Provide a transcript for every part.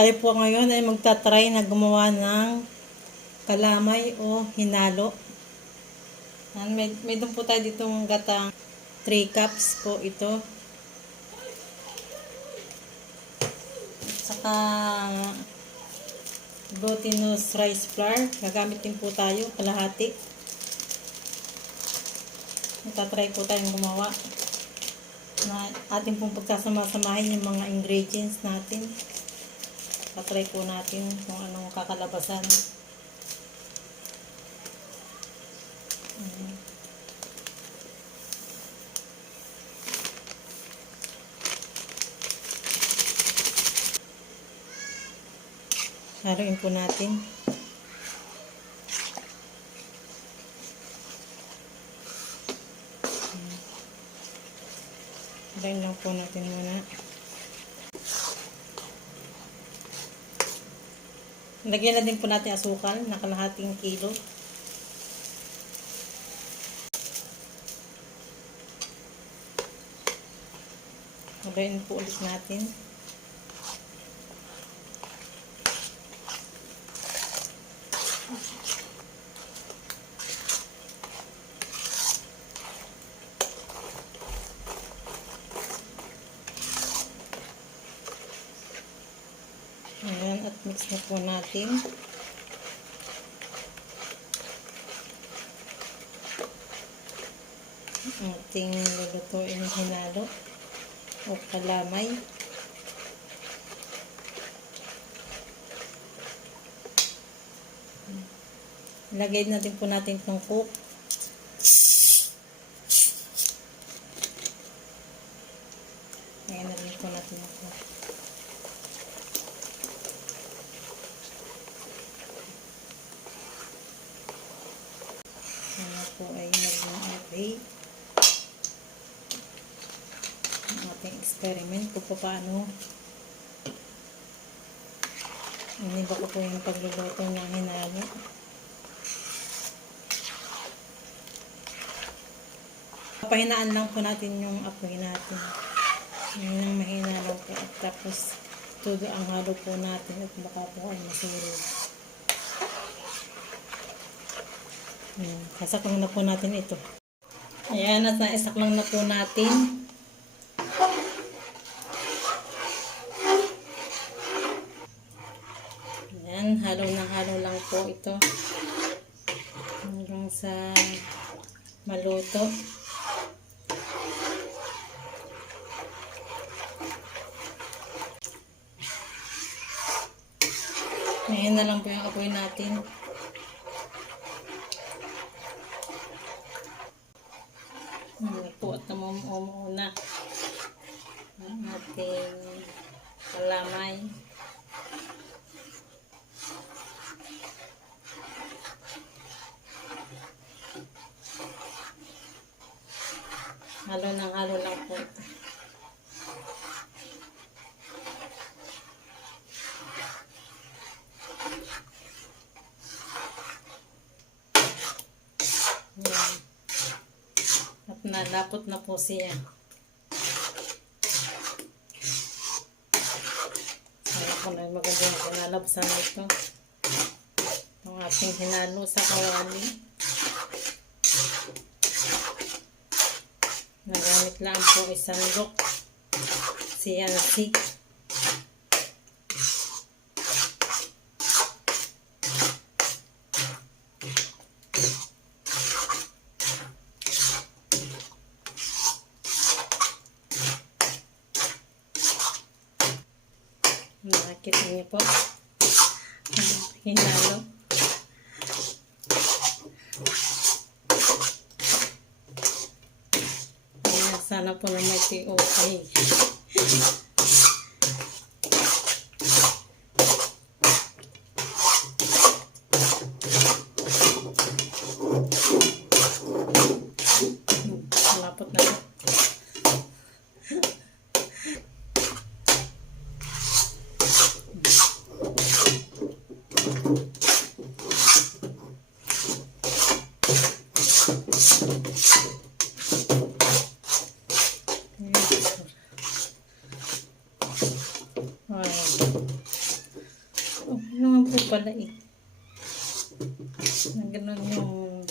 Tayo po ngayon ay magta-try na gumawa ng kalamay o hinalo. May doon po tayo ditong gatang 3 cups po ito. At saka glutinous rice flour. Gagamit din po tayo kalahati. Magta-try po tayong gumawa na ating pong pagsasama-samahin yung mga ingredients natin. Patry po natin kung anong kakalabasan. Haluin po natin. Haluin lang po natin muna. Lagyan na din po natin asukal na kalahating kilo. Haluin po ulit natin. Ayan, at mix na po natin. Ating lulutuin hinalo o kalamay. Lagay na din po natin itong coke. Lagay na din po natin yung coke. Ano po ay naging okay ang ating experiment kung paano iniba ko po yung pagluluto ng hinalo. Pahinaan lang po natin yung apoy natin. Yun ang mahina lang po. At tapos todo ang halo po natin at baka po ay masurog. Sasak lang na po natin ito. Ayan, at naisak lang na po natin. Ayan, halo lang po ito. Hanggang sa maluto. Ayan na lang po yung apoy natin. Po at namumuo na ang ating kalamay. Halo lang po. Ayan. At nalapot na po siya. Kaya po na magandang pinalabsan ito. Itong ating hinalo sa kawali. Nagamit lang po isang look. CNC. Nakikita niyo po hinalo. Ayan, sana po na okay. Malapot na. Na ganun yung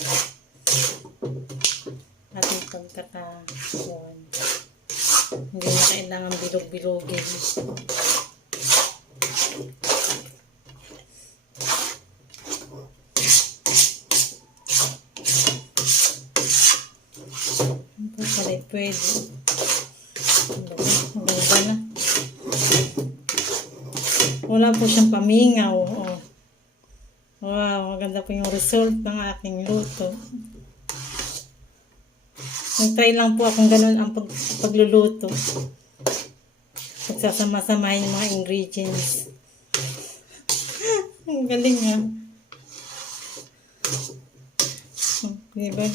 ating pagkakakuan. Hindi na kailangan bilog-bilogin. Ito pala pwede. Maganda na. Wala po siyang pamingaw. Oh. Wow, maganda po yung result ng aking luto. Nag-try lang po akong ganun ang pagluluto. Pagsasama-samahin yung mga ingredients. Ang galing ha. Diba?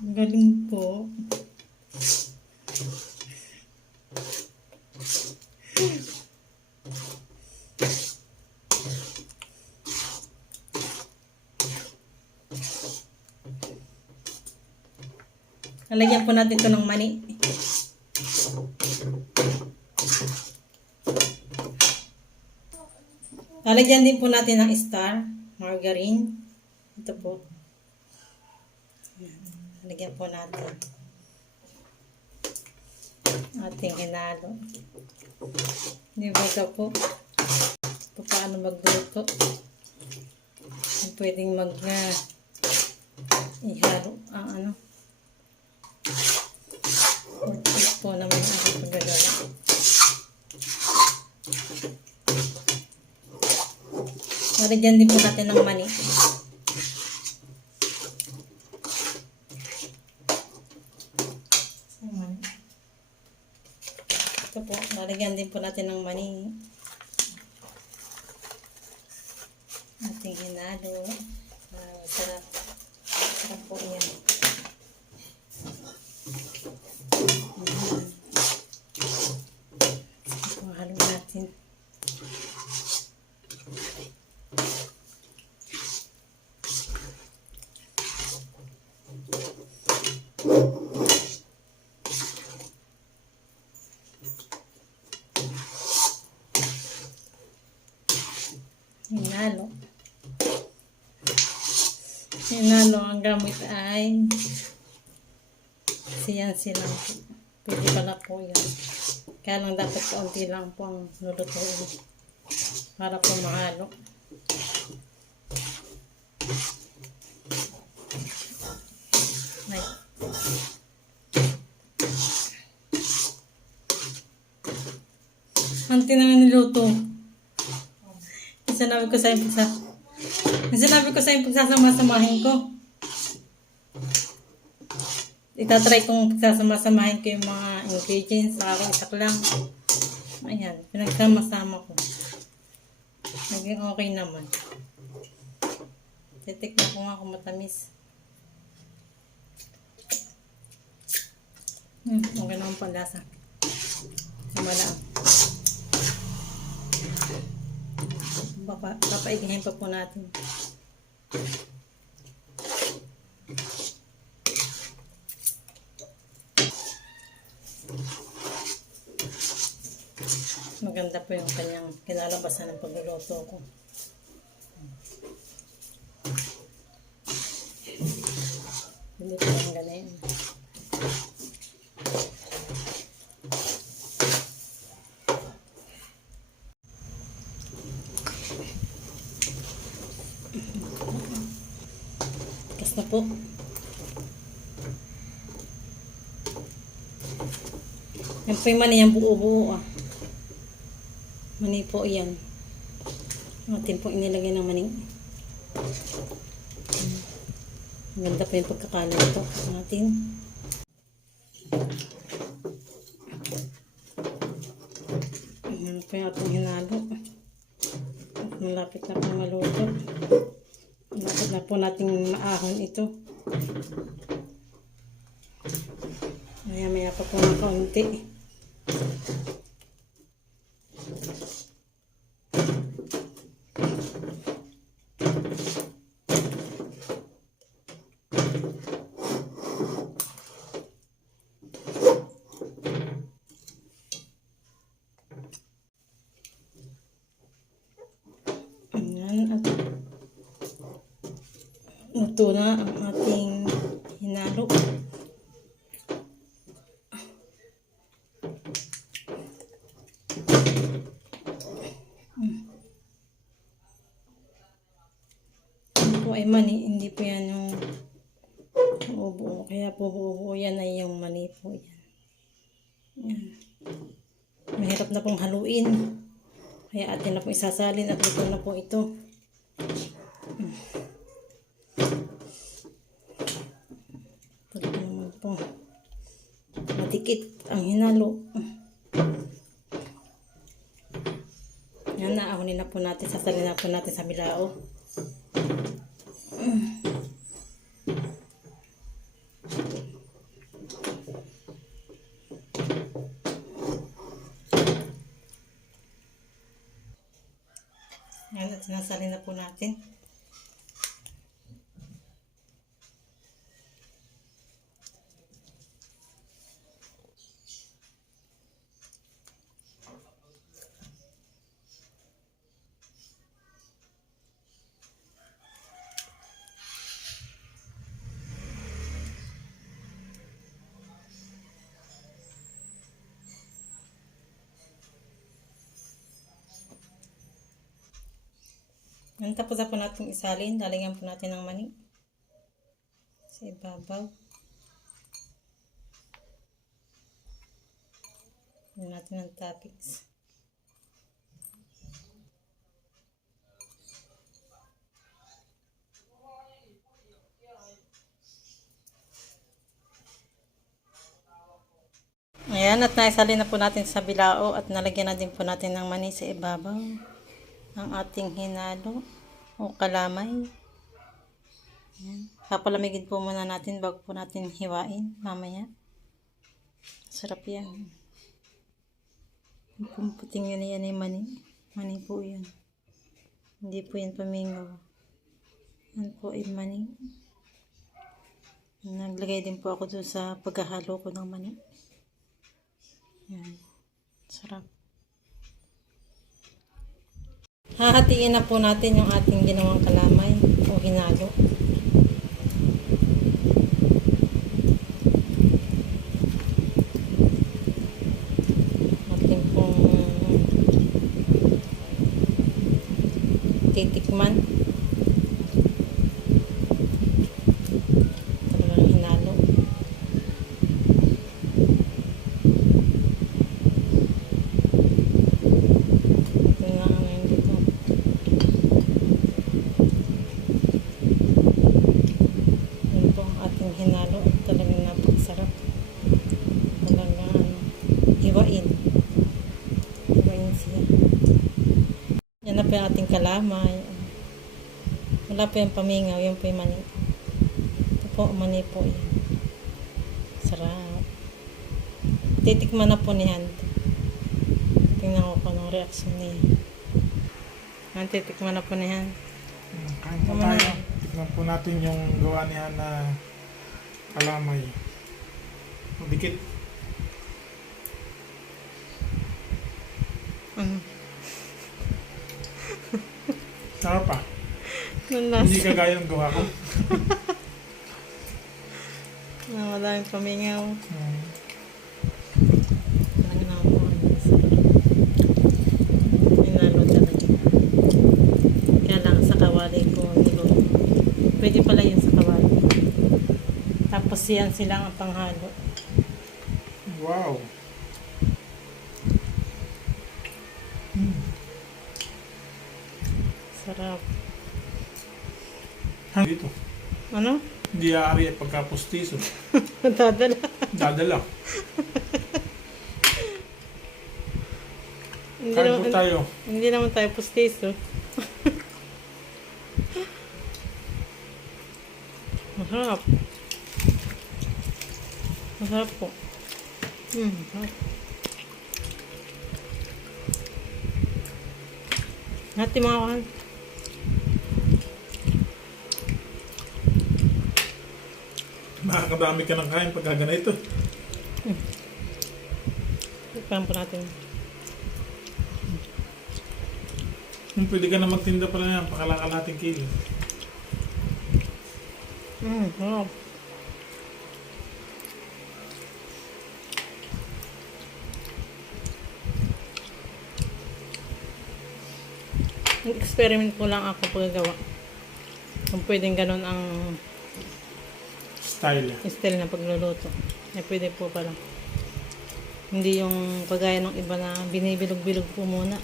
Ang galing po. Lalagyan po natin ito ng mani. Lalagyan din po natin ng star, margarine. Ito po. Lalagyan po natin. Ating hinalo. Hindi ba ito po? Paano magluto? Pwedeng ihalo ang ano. Pork po naman ang paggagawa. Lalagyan din po natin ng mani. Ito po, lalagyan din po natin ng mani. Ating hinalo. Sarap. Sarap po yan. Halo natin. Hinalo. Hinalo ang gamit ay siyansi lang po. Pwede pala po yan. Kaya lang dapat kaunti lang po ang lulutuin para po mahalo. Ay. Anti na nga niluto. Sinabi ko sa pagsasama-samahin ko. Itatry kong pagsasama-samahin ko yung mga ingredients sa aking itak lang. Ayan, pinagsama-sama ko. Naging okay naman. Titikman ko nga kung matamis. Okay naman panlasa. Samalaan. Papaigihin pa po natin. Maganda po yung kanyang kinalabasan ng pagluluto ko. Hindi po lang ganyan. Tikas na po. Yan po yung mani, yung buo-buo ah. Mani po yan. Atin po inilagay ng mani. Ang ganda po yung pagkakaluto natin. Ayan po yung ating hinalo. At malapit na po maluto. Malapit na po nating maahon ito. Maya-maya pa po ng kaunti. Luto na ang ating hinalo. Ito po ay mani, hindi po yan yung buo. Kaya po buo yan ay yung mani po yan. Yan. Mahirap na pong haluin. Kaya atin na pong isasalin at luto na po ito. Talaga naman po. Matikit ang hinalo. Yan, naahunin na po natin. Sasalin na po natin sa bilao. Yan, at sinasalin na po natin. Yan, tapos na po natin isalin. Lalagyan po natin ng mani sa ibabaw. Lagyan natin ng toppings. Ayan, at naisalin na po natin sa bilao at nalagyan na din po natin ng mani sa ibabaw ang ating hinalo o kalamay. Ayan. Papalamigin po muna natin bago po natin hiwain mamaya. Sarap yan. Yung puting yun yan ay mani. Mani po yan. Hindi po yan pamingaw. Yan po ay mani. Naglagay din po ako dun sa paghahalo ko ng mani. Yan. Sarap. Hahatiin na po natin yung ating ginawang kalamay o hinalo. Ating pong titikman. Talagang hinalo. Hinalo at talagang napaksarap. Talagang hiwain siya. Yan na po yung ating kalamay. Wala po yung pamingaw, yan po yung mani. Ito po, mani po yan. Sarap. Titikman na po ni Hante. Tingnan ko kung anong reaksyon niya. Titikman na po ni Hante. Kain po tayo. Tignan po natin yung gawa niya na kalamay. Dikit. Sarap pa. Hindi kagaya ng gawa ko. Maraming pamingaw. Hinalo talaga. Kaya lang sa kawali ko niluto. Pwede pala yun sa kawali. Tapos yan silang ang panghalo. Wow. Sarap. Dito. Ano? Hindi aari at pagkapustiso. Dadala. Dadala. Hindi Kain naman, po tayo. hindi naman tayo pustiso. Masarap. Masarap po. Masarap. Hati mga kahan. Makakadami ka ng kain pagka ganito. Ipang po natin. Pwede ka na magtinda pala yan. Pakalakal natin kilo. Sarap. Nag-experiment po lang ako paggawa. Kung pwedeng ganun ang Style. style ng pagluluto. Eh, pwede po pala. Hindi yung kagaya ng iba na binibilog-bilog po muna.